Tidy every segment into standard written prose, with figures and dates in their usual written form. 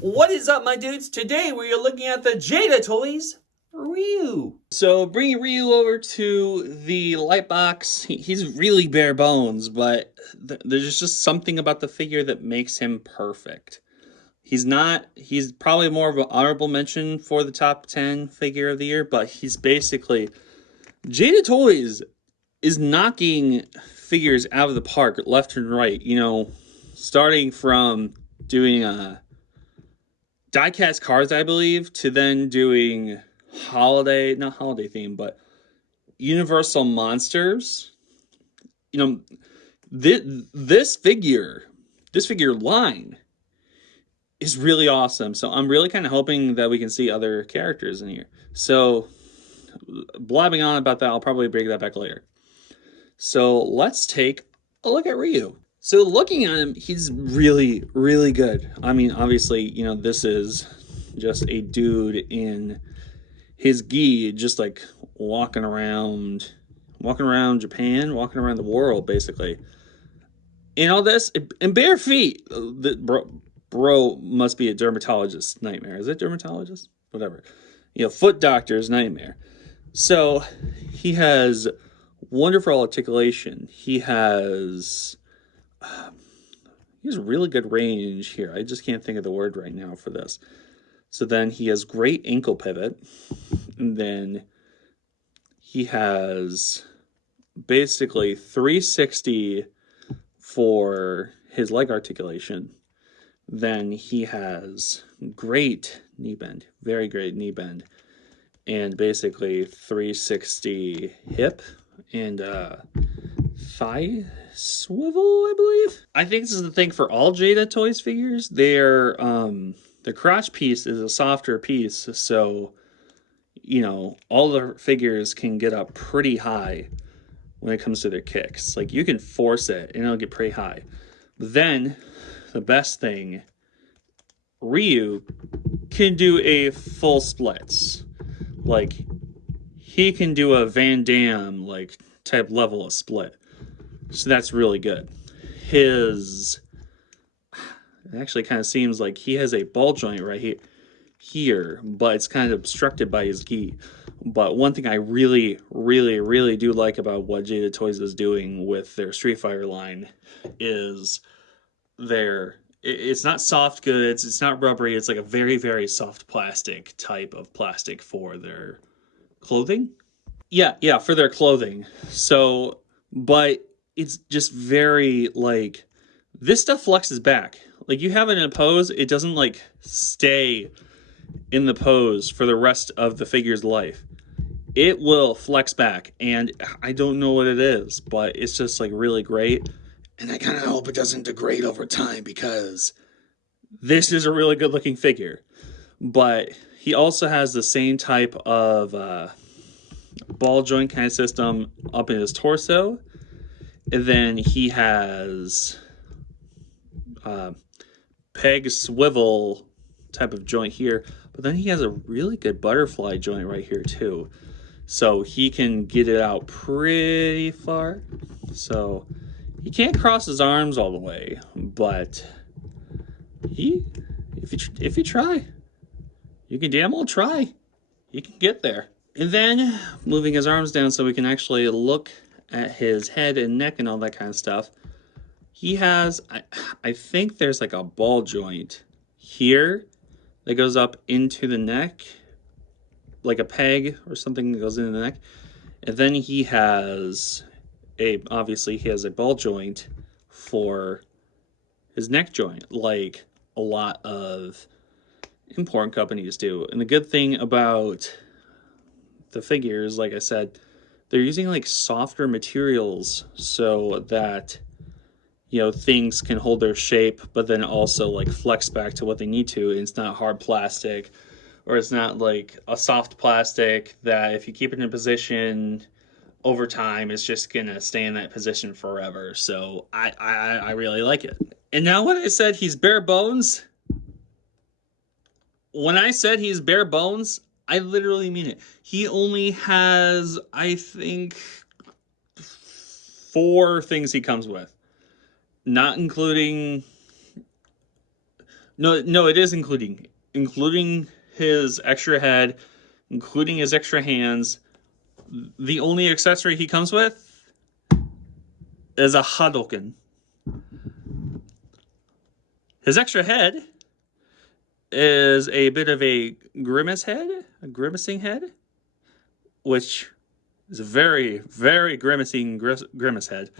What is up, my dudes? Today we are looking at the Jada toys, Ryu. So bringing Ryu over to the light box, he's really bare bones, but there's just something about the figure that makes him perfect. He's probably more of an honorable mention for the top 10 figure of the year, but he's basically, Jada Toys is knocking figures out of the park left and right, starting from doing die-cast cars, I believe, to then doing not holiday theme, but Universal Monsters. You know, this figure line is really awesome. So I'm really kind of hoping that we can see other characters in here. So blabbing on about that, I'll probably bring that back later. So let's take a look at Ryu. So looking at him, he's really, really good. I mean, obviously, this is just a dude in his gi, just like walking around Japan, walking around the world, basically. And all this, and bare feet. Bro must be a dermatologist's nightmare. Is it dermatologist? Whatever. Foot doctor's nightmare. So he has wonderful articulation. He has really good range here. I just can't think of the word right now for this. So then he has great ankle pivot. And then he has basically 360 for his leg articulation. Then he has great knee bend, very great knee bend, and basically 360 hip and thigh swivel, I believe. I think this is the thing for all Jada Toys figures. The crotch piece is a softer piece, so all the figures can get up pretty high when it comes to their kicks. Like, you can force it and it'll get pretty high. But then the best thing, Ryu can do a full splits. Like, he can do a Van Damme like type level of split. So that's really good. It actually kind of seems like he has a ball joint right here, but it's kind of obstructed by his gi. But one thing I really, really, really do like about what Jada Toys is doing with their Street Fighter line is it's not soft goods, it's not rubbery, it's like a very, very soft plastic type of plastic for their clothing. Yeah, for their clothing. So, but it's just very, like, this stuff flexes back. Like, you have it in a pose, it doesn't like stay in the pose for the rest of the figure's life. It will flex back, and I don't know what it is, but it's just like really great. And I kind of hope it doesn't degrade over time, because this is a really good looking figure. But he also has the same type of ball joint kind of system up in his torso. And then he has peg swivel type of joint here. But then he has a really good butterfly joint right here too. So he can get it out pretty far. So he can't cross his arms all the way, but if you try, you can damn well try. You can get there. And then moving his arms down so we can actually look at his head and neck and all that kind of stuff. He has, I think there's like a ball joint here that goes up into the neck, like a peg or something that goes into the neck. And then he has obviously he has a ball joint for his neck joint, like a lot of important companies do. And the good thing about the figures, like I said, they're using like softer materials so that things can hold their shape, but then also like flex back to what they need to. And it's not hard plastic, or it's not like a soft plastic that if you keep it in position over time, it's just gonna stay in that position forever. So I really like it. And now when I said he's bare bones, I literally mean it. He only has, I think, 4 things he comes with. Not including No, it is including his extra head, including his extra hands. The only accessory he comes with is a Hadouken. His extra head is a bit of a grimacing head, which is a very, very grimacing grimace head.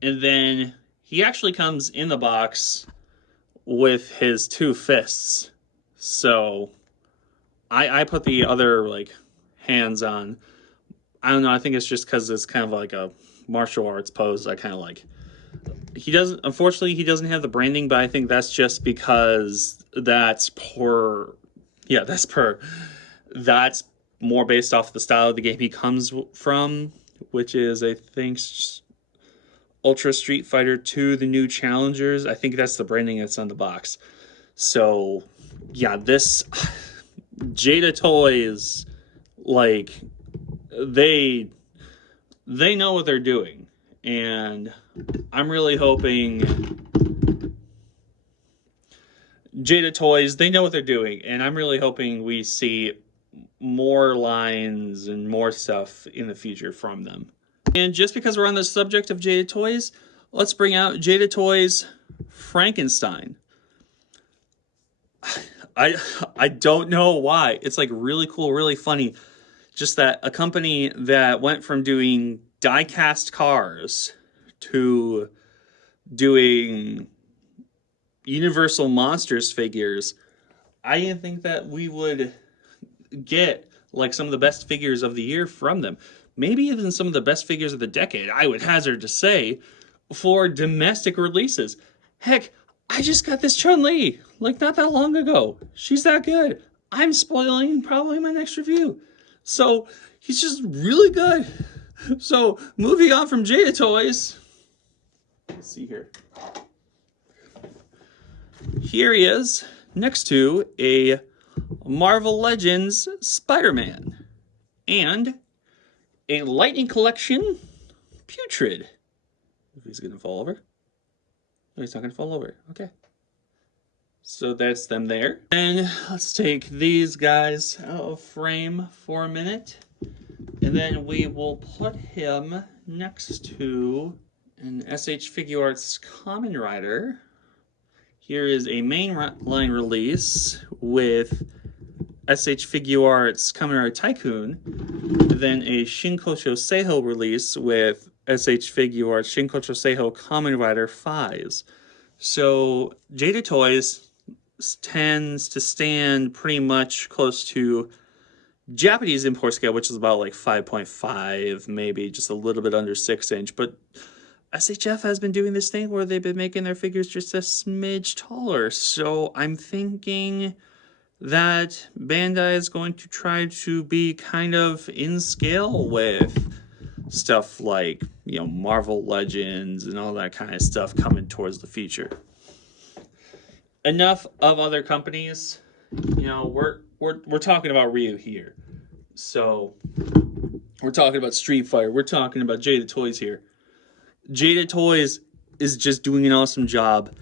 And then he actually comes in the box with his two fists. So I put the other like hands on. I don't know. I think it's just because it's kind of like a martial arts pose. I kind of like. Unfortunately, he doesn't have the branding, but I think that's just because that's that's more based off the style of the game he comes from, which is, I think, Ultra Street Fighter 2, the new challengers. I think that's the branding that's on the box. So, yeah, this Jada Toys, like, they know what they're doing. And I'm really hoping Jada Toys, they know what they're doing. And I'm really hoping we see more lines and more stuff in the future from them. And just because we're on the subject of Jada Toys, let's bring out Jada Toys Frankenstein. I don't know why. It's like really cool, really funny. Just that a company that went from doing die-cast cars to doing Universal Monsters figures, I didn't think that we would get like some of the best figures of the year from them. Maybe even some of the best figures of the decade, I would hazard to say, for domestic releases. Heck, I just got this Chun-Li, like not that long ago. She's that good. I'm spoiling probably my next review. So, he's just really good. So, moving on from Jada Toys. Let's see here. Here he is, next to a Marvel Legends Spider-Man. And a Lightning Collection Putrid. If he's going to fall over. No, he's not going to fall over. Okay. So that's them there. And let's take these guys out of frame for a minute. And then we will put him next to an SH Figuarts Kamen Rider. Here is a mainline release with SH Figuarts Kamen Rider Tycoon. Then a Shinkocho Seiho release with SH Figuarts Shinkocho Seiho Kamen Rider Phase. So Jada Toys tends to stand pretty much close to Japanese import scale, which is about like 5.5, maybe just a little bit under 6-inch. But SHF has been doing this thing where they've been making their figures just a smidge taller. So I'm thinking that Bandai is going to try to be kind of in scale with stuff like, you know, Marvel Legends and all that kind of stuff coming towards the future. Enough of other companies. You know, we're talking about Ryu here. So we're talking about Street Fighter. We're talking about Jada Toys here. Jada Toys is just doing an awesome job,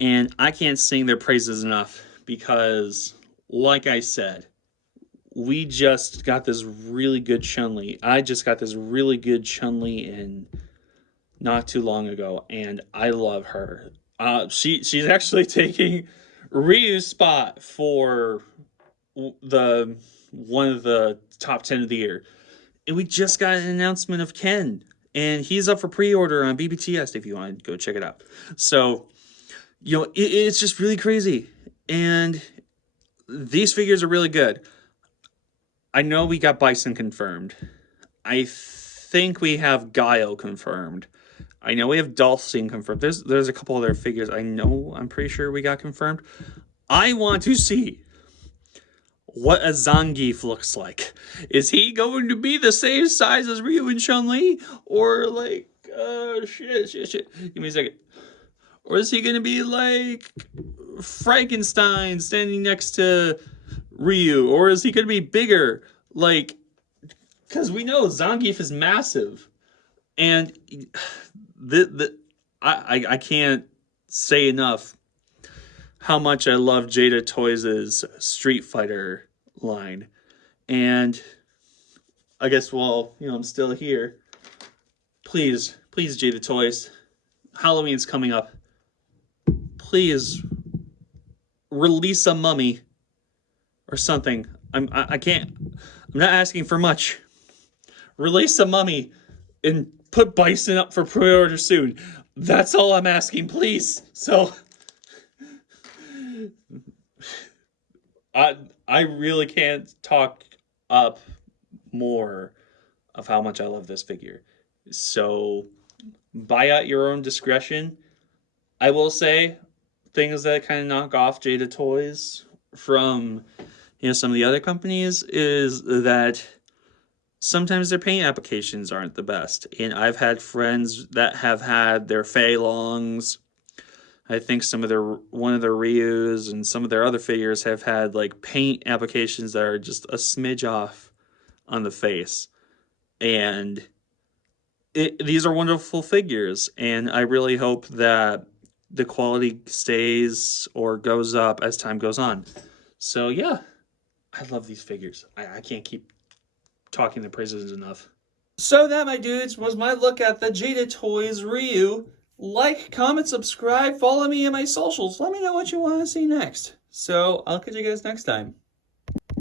and I can't sing their praises enough because, like I said, we just got this really good Chun-Li. I just got this really good Chun-Li in not too long ago, and I love her. She's actually taking Ryu's spot for one of the top 10 of the year. And we just got an announcement of Ken, and he's up for pre-order on BBTS if you want to go check it out. So, you know, it's just really crazy. And these figures are really good. I know we got Bison confirmed. I think we have Guile confirmed. I know we have Dhalsim confirmed. There's a couple other figures I'm pretty sure we got confirmed. I want to see what a Zangief looks like. Is he going to be the same size as Ryu and Chun-Li? Or like, shit. Give me a second. Or is he going to be like Frankenstein standing next to Ryu? Or is he going to be bigger? Like, because we know Zangief is massive. And I can't say enough how much I love Jada Toys' Street Fighter line. And I guess while, I'm still here, please, Jada Toys, Halloween's coming up. Please release a mummy or something. I can't. I'm not asking for much. Release a mummy and put Bison up for pre-order soon. That's all I'm asking, please. So I really can't talk up more of how much I love this figure. So buy at your own discretion. I will say things that kind of knock off Jada Toys from some of the other companies is that sometimes their paint applications aren't the best. And I've had friends that have had their Fei Longs. I think one of their Ryus and some of their other figures have had like paint applications that are just a smidge off on the face. And these are wonderful figures, and I really hope that the quality stays or goes up as time goes on. So yeah, I love these figures. I can't keep talking the praises enough. So that, my dudes, was my look at the Jada Toys Ryu. Like, comment, subscribe, follow me in my socials. Let me know what you want to see next. So I'll catch you guys next time.